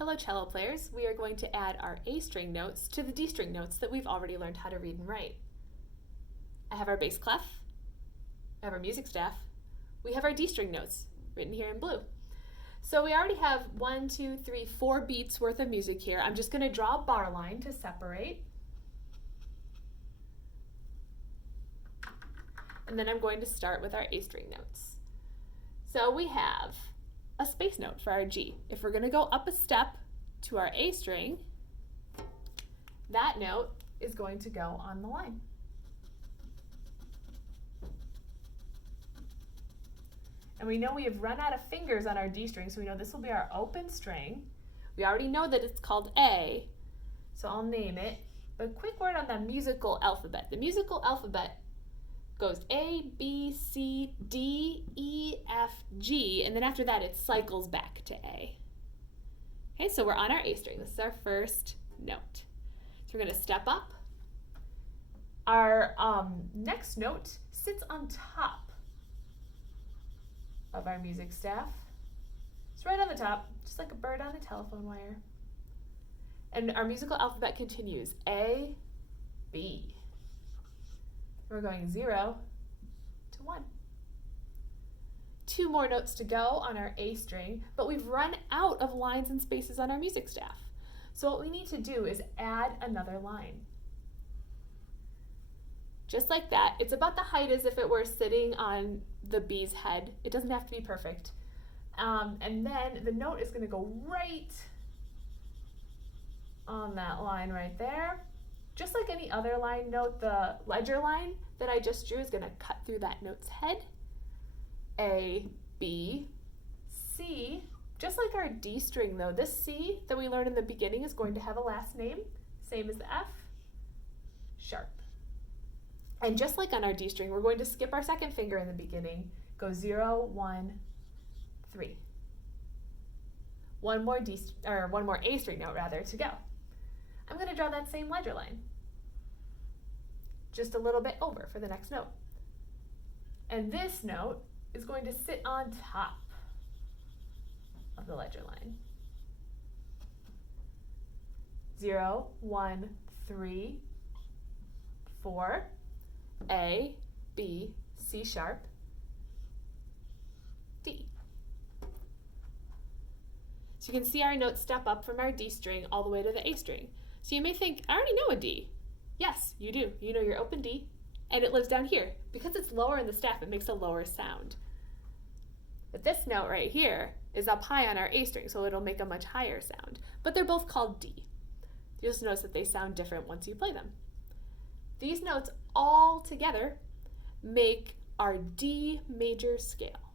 Hello cello players, we are going to add our A string notes to the D string notes that we've already learned how to read and write. I have our bass clef, I have our music staff, we have our D string notes written here in blue. So we already have 1, 2, 3, 4 beats worth of music here. I'm just going to draw a bar line to separate. And then I'm going to start with our A string notes. So we have a space note for our G. If we're going to go up a step to our A string, that note is going to go on the line. And we know we have run out of fingers on our D string, so we know this will be our open string. We already know that it's called A, so I'll name it. But quick word on the musical alphabet. The musical alphabet goes A, B, C, D, E, F, G, and then after that it cycles back to A. Okay, so we're on our A string. This is our first note. So we're going to step up. Our next note sits on top of our music staff. It's right on the top, just like a bird on a telephone wire. And our musical alphabet continues. A, B. We're going 0 to 1. 2 more notes to go on our A string, but we've run out of lines and spaces on our music staff. So what we need to do is add another line. Just like that. It's about the height as if it were sitting on the B's head. It doesn't have to be perfect. And then the note is going to go right on that line right there. Just like any other line note, the ledger line that I just drew is going to cut through that note's head. A, B, C. Just like our D string though, this C that we learned in the beginning is going to have a last name, same as the F, sharp. And just like on our D string, we're going to skip our second finger in the beginning, go 0, 1, 3. One more A string note rather to go. I'm going to draw that same ledger line, just a little bit over for the next note. And this note is going to sit on top of the ledger line. 0, 1, 3, 4, A, B, C sharp, D. So you can see our notes step up from our D string all the way to the A string. So you may think, I already know a D. Yes, you do. You know your open D, and it lives down here. Because it's lower in the staff, it makes a lower sound. But this note right here is up high on our A string, so it'll make a much higher sound. But they're both called D. You'll just notice that they sound different once you play them. These notes all together make our D major scale.